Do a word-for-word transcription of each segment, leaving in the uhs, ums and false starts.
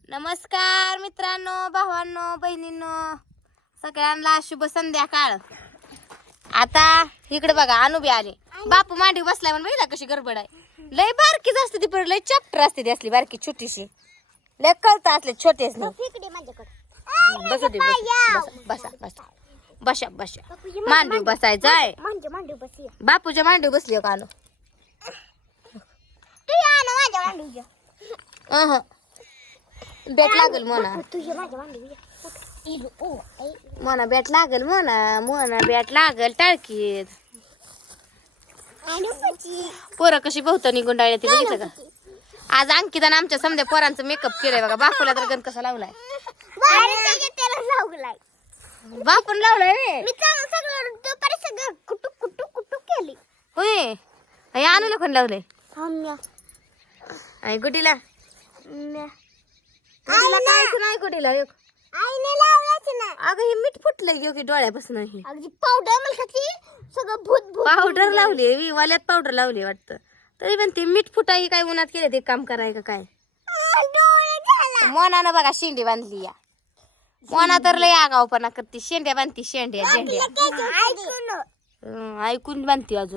नमस्कार मित्रांनो, भावांनो, बहिणींनो, सगळ्यांना शुभ संध्याकाळ. आता इकडे बघा अनुबी आले. बापू मांडी बसलाय म्हणून बघितला कशी गडबड आहे. लय बारकीच असते ती, पण लय चॅप्टर असते ती असली बारकी छोटीशी. लय कळत असले छोटेच नाही. बसू दे, बसा बसा बसा बसा मांडी बसायचं आहे. बापूच्या मांडी बसली का अनु? अह बॅट लागल मोना, मोना बॅट लागल, मोना मोना बॅट लागल टाळकीत. पोरं कशी बहुतनी गुंडाळली ती बघितलं का? आज अंकितानं आमच्या समध्या पोरांचं मेकअप केलंय बघा. बापूला तर गण कसा लावलाय, बापून लावलाय होय. आणूला कोण लावलंय? आई गुडीला काय नाही गुडीला एक अगं हे मीठ फुटलंय की डोळ्यापासून. ही पावडर लावली, वाल्यात पावडर लावली वाटतं. तरी पण ते मीठ फुटाई काय उन्हात केले ते काम कराय का काय? मोनानं बघा शेंडी बांधली. या मोना तर लय आगावपणा करते. शेंड्या बांधती, शेंड्या शेंड्या ऐकून बांधती अजून.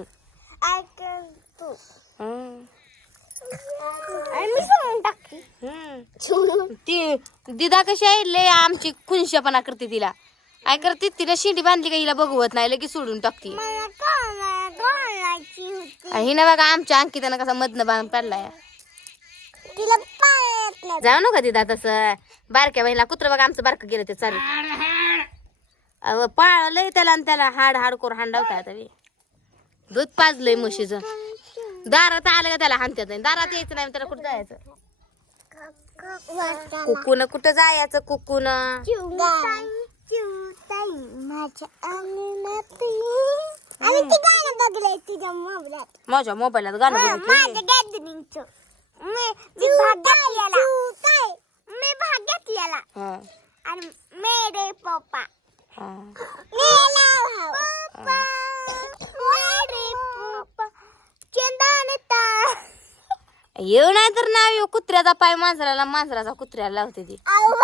ती दिदा कशी आहे, लय आमची खुनशापणा करते. तिला काय करते, तिला शेंडी बांधली का हिला बघवत नाही, लगेच सोडून टाकते. हिनं बघा आमच्या अंकितानं कसा मधनं बांध पडलाय. जाऊ नका दिदा तसं. बारक्या बहिणीला कुत्र बघा आमचं बारकं गेलं ते चालू पाळलंय त्याला, आणि त्याला हाड हाड करून हांडावताय. आता दूध पाजलंय म्हशीचं. दारात आलं का त्याला हाणत्यात. दारात यायचं नाही त्याला कुठं जायचं. कुकून कुठं जायचं? कुकून माझ्या मोबाईलात गाणं मी भाग घेतलेला आणि मेरे पप्पा येऊ नाही तर नाव येऊ. कुत्र्याचा पाय मांजराला, मांजराचा कुत्र्याला लावते ती.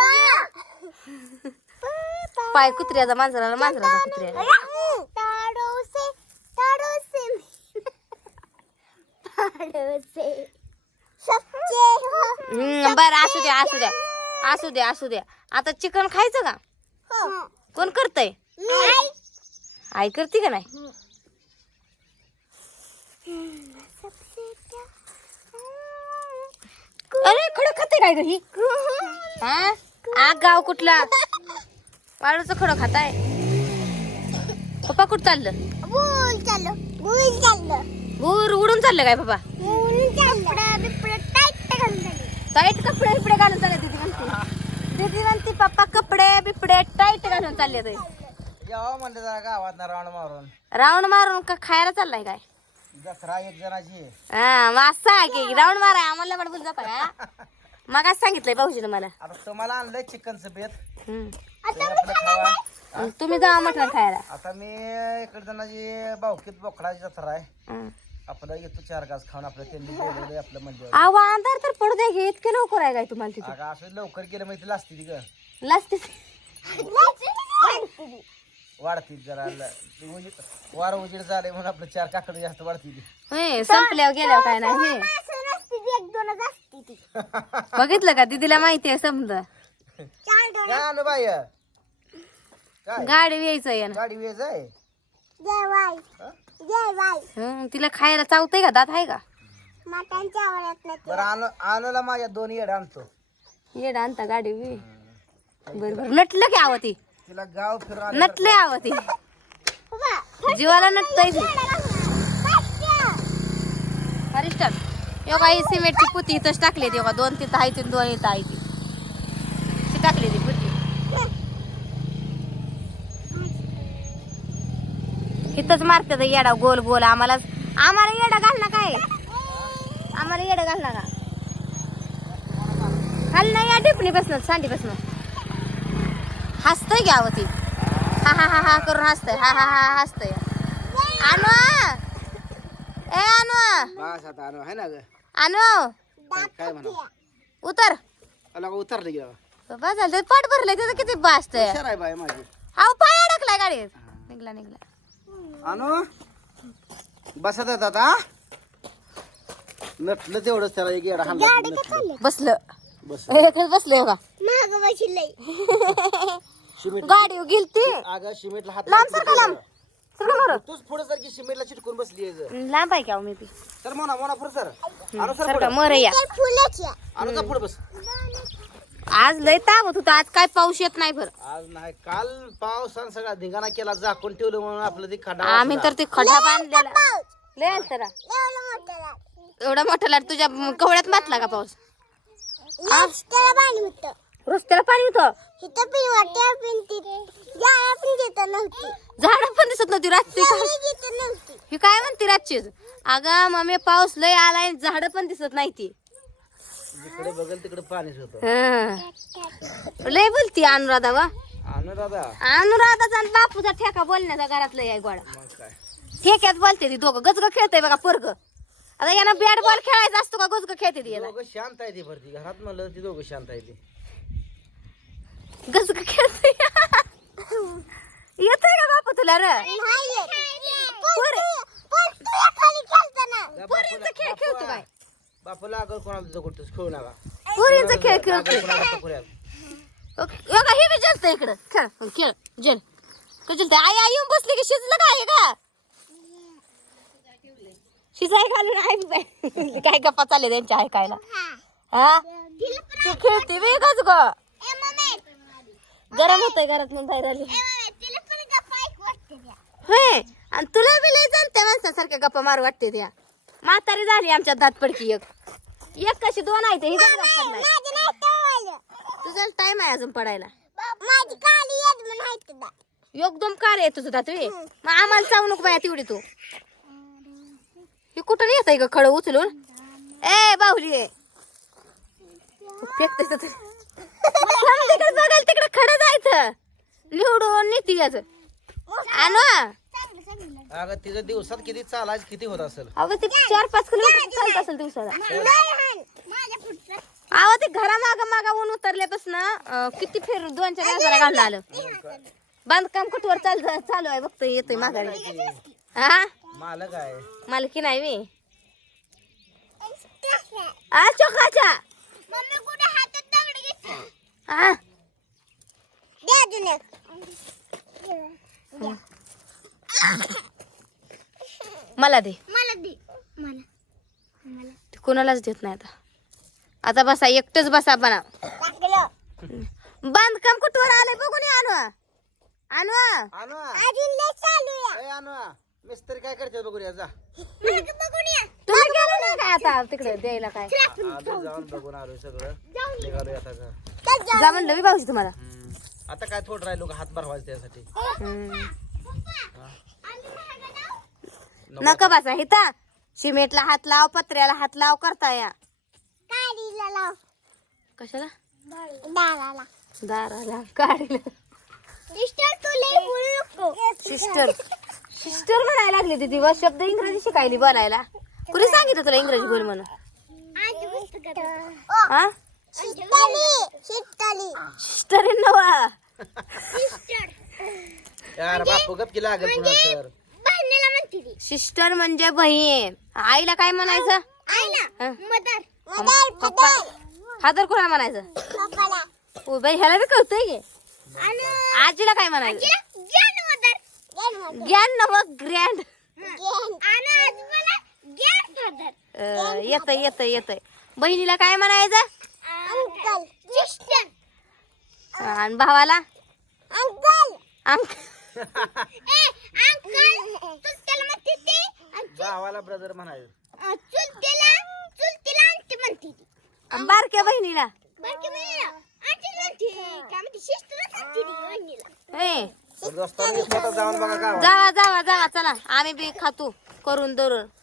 पाय कुत्र्याचा मांजराला, मांजराचा कुत्र्याला. हम्म बर असू द्या असू द्या असू द्या असू द्या. आता चिकन खायचं का? कोण करतय? आई करते का नाही? अरे खडं खाते काय ग ही? हा आ गाव कुठला? वाळूचं खडं खाताय. पप्पा कुठं चाललं? भूर उडून चाललं काय पप्पा? टाईट कपडे बिपडे घालून चालले. दीदी म्हणते दीदी म्हणते पप्पा कपडे बिपडे टाईट घालून चालले. म्हणलं जरा गावात ना राऊंड मारून. राऊंड मारून का खायला चाललाय काय? दसरा एक जणाची. हा मासा की राऊंड माराय आम्हाला बडबड जाता का? मग आज सांगितलंय भाऊजीनं मला. आता तुम्हाला आणलंय चिकनचं बेत. हम्म. ते आपलं खावा. तुम्ही जा मटण खायला. आता मी इकडे जणाची भाऊकीत बोकडाची जत्रा आहे. हम्म. आपलं येतो चार गाज खाऊन आपलं त्यांनी बोलवलंय आपलं म्हणजे. आव अंधार तर पडू दे की, इतके लवकर आहे काय तुम्हाला तिथे? अगं असं लवकर गेलं म्हणजे तिला असते ती ग. लास्ट वाढती जरा ल- उजीड वार उजीड झाले म्हणून आपलं चार काकड जास्त वाढती ती. होय संपल्यावर गेल्यावर काय नाही. हे बघितलं का दीदीला माहिती आहे समजा. काय आणू बाई? काय गाडी यायचं आहे ना. गाडी वेज आहे? हं, तिला खायला चावतंय का? दात आहे का? बरं आणू आणूला माझ्या दोन येड आणतो. येड आणता गाडी बी. बर बर नटलं की आव ती. तिला गाव फिरून आलं नटले आव ती. जीवाला नटतय ती. हरिष्टर योगा ही सिमेंटची पुती इथंच टाकली ती. योगा दोन तिथं आहे ती, दोन इथं आहे ती. ती टाकली ती पुती इथंच मारते तर येडा गोल गोल. आम्हाला आम्हाला येडा घालना काय? आम्हाला येडा घालना का? घाल ना या टिपणी बसणं सांडी बसणं. हसतय घ्यावं ती. हा हा हा हा करून हसतय. हा हा हा हसतय. आणू ए आणू बस आता आणू आहे ना ग. आणू काय काय म्हणा उतर. अला उतरले गेला बस झालं ते पाठ भरलंय त्याचं किती बास्त आहे हुशार आहे बाय माझी अहो पाय अडकलाय गाडीत निघला निघला आणू बसत आहेत आता नटलं तेवढंच त्याला एक येडा हाणला की नटलं. बसलं बस एकच बसले बघा माग बसलंय शिमिट गाडी गेलती अगं शिमिटला हात लांब सरका लांब सरका बरं तूच पुढे सर की शिमिटला चिटकून बसली आहे जर. लांब आहे का मी बी सर मोना मोना पुढे सर आणू सर सरका पुढे मर या फुलाची आणू जा पुढे बस आज लय तापत होता आज काय पाऊस येत नाही बरं आज नाही काल पावसानं सगळा धिंगाणा केला झाकून ठेवलं म्हणून आपलं ते खडा आम्ही तर ते खडा बांधलेला लय आलता एवढा मोठा लाट तुझ्या कवड्यात मातला का पाऊस रस्त्याला पाणी होतं रस्त्याला पाणी होतं इथं पिन वाट्या पिनती जाळ्या पण देत नव्हती झाडं पण दिसत नव्हती रातची चांगली देत नव्हती ही काय म्हणते रातचीच अगं मम्मी पाऊस लय आलाय झाडं पण दिसत नाही ती जिकडे बघल तिकडे पाणीच होतं हं. लय बोलती अनुराधा वा अनुराधा अनुराधाचा आणि बापूचा ठेका बोलण्याचा घरातलं आहे गोडा मग काय ठेक्यात बोलते ती दोघं गजग खेळतय बघा पोरग आता यानं बॅट बॉल खेळायचा असतो का गजग खेळते ती याला दोघं शांत आहे ती भरती घरात म्हणलं ती दोघं शांत आहे ती गजग खेळते येतोय का बापू तुला र नाही येत. पण तू- पण तू या खाली खेळताना त्या पोरींचा बापूला- खेळ खेळतो काय बापूला अगं कोणाला तुझं कुठंच खेळू नका पोरींचा खेळ खेळतोय कोणाला पकड्याल. बघा हे बी जलत इकडं खेळ खेळ जल का जलत आई आई येऊन बसली की शिजलं काय का शिजाय घालून आई बी बाई. काय गप्पा चालले त्यांच्या ऐकायला हा तू खेळते वेगच ग ए मम्मी गरम होतंय घरात मग बाहेर आली ए मम्मी तिला पण गप्पा ऐकू वाटते त्या. होय आणि तुला बी लय जाणत्या माणसासारख्या गप्पा मारू वाटते त्या म्हातारी झाली आमच्यात दात पडकी एक एक कशी दोन आहे ते ही गप्पा पडलाय माझं नाही तळलं. तुझा टाइम आहे अजून पडायला माझी काली येत म्हणून आहे तुला. एकदम कार आहे तुझं दात वे मग आम्हाला चावू नको बाया तेवढी तू हे कुठं येत आहे ग खडं उचलून ए बाहुली आहे फेकते तिकडे बघाल तिकडे खडं जायचं निवडून नेती याच आणू चांगलं चांगलं. अगं तिचं दिवसात किती चालायचं किती होत असेल अगं ते चार पाच किलोमीटर चालत असेल दिवसाला लय हाण. माझ्या पुढचं. अहो ते घरा माग मागा ऊन उतरल्यापासून किती फेर दोन चार हजार घालून आलं बांधकाम कुठवर चाल चालू आहे बघतो येतोय माघारी हा मालक आहे मालकी नाही मी मम्मी आ चोकाच्या कुठे हातात दगड घेतली? हा दे अजून एक. मला दे मला दे मला मला ते कोणालाच देत नाही आता आता बसा एकटच बसा बना टाकलं. बांधकाम कुठवर आलंय बघून ये आणू आणू आणू अजून लय चालू आहे. ए आणू मिस्त्री काय करते बघूया जा मागं बघून या. तुम्ही गेलो नाही काय आता तिकडे द्यायला काय आधी जाऊन बघून आलो सगळं निघालोय आता का चल जाऊ. जा म्हणलं मी भाऊजी तुम्हाला हम्म. आता काय थोडं राहिलो का हात भरवायचं त्यासाठी हम्म. आम्ही मागं जाऊ. नका बसा इथं सिमेंटला हात लाव पत्र्याला हात लाव करता या काडीला लाव. कशाला दाराला. दाराला काढीला सिस्टर तू लय बोलू नको. सिस्टर सिस्टर म्हणायला लागली ती दिवस शब्द इंग्रजी शिकायली बोलायला कुणी सांगितलं तुला इंग्रजी बोल म्हणून आमच्या पुस्तकात. हा शिस्ताली. शिस्ताली. सिस्टर नवा सिस्टर. यार बापू गप की लागेल पुन्हा तर बहिणीला म्हणते ती. सिस्टर म्हणजे बहीण आईला काय म्हणायचं आईला हं. मदर. मदर पप्पा हादर कोणा म्हणायचं पप्पाला. ओ बाई ह्याला बी कळतंय की आणि आजीला काय म्हणायचं ज्ञान मदर. ज्ञान मदर. ज्ञान नव ग्रँड ज्ञान. आणि आजोबाला ज्ञान मदर. येतय येतय येतय बहिणीला काय म्हणायचं अंकल. सिस्टर. आणि भावाला अंकल. अंक ए अंकल चुलत्याला म्हणते ती आणि भावाला ब्रदर म्हणायचं चु- चुलतीला चुलतीला आंटी म्हणते ती. आणि बारक्या बहिणीला बारकी बहिणीला आंटी म्हणते. काय म्हणते सिस्टरच म्हणते ती बहिणीला. ए दोस्तांनी स्वतः जाऊन बघा काय जावा जावा जावा चला आम्ही बी खातो करून दररोज